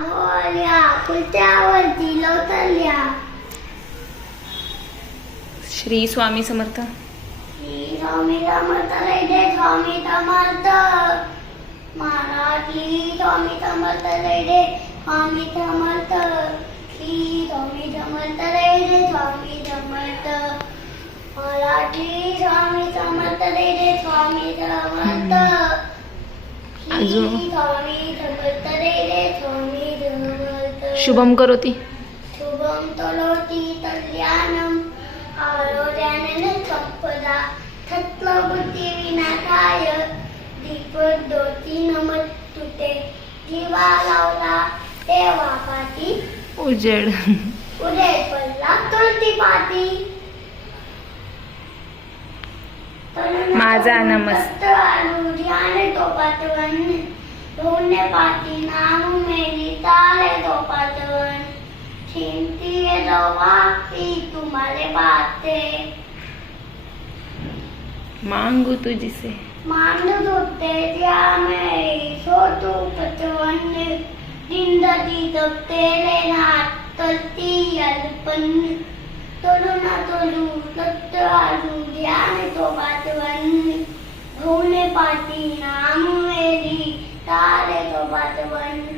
मोरया कुलत्यावरती लोटल्या. श्री स्वामी समर्थ. श्री स्वामी समर्थ रेडे स्वामी समर्थ. मराठी स्वामी समर्थ रेडे स्वामी समर्थ. श्री स्वामी समर्थ रेडे स्वामी समर्थ. मराठी स्वामी समर्थ रेडे स्वामी समर्थ. अजून? श्री स्वामी समर्थ रेडे स्वामी समर्थ. शुभम करोती. शुभम करोति कल्याणम आरोग्याने संपदा. छत्रपती विनाशाय दीपज्योती नमस्तुते. दिवा लावला तेव्हा पाठी उजेड. उदय पडला तुळशी पाठी. माझा नमस्ते. ध्यान तो पाठवण धोने पाठी नाम मेरी तारे तो पाठवण. चिंती ती तुम्हारे बाते. मांगू तुझसे. मांड होते त्या मेरी सोटू पचवन. जिंदगी तेरे नाथ तलती अल्पन. तरुणा तोलू दत्त आलू ध्यान तो पाठवण. धोने पाठी नाम मेरी तारे तो पाठवण.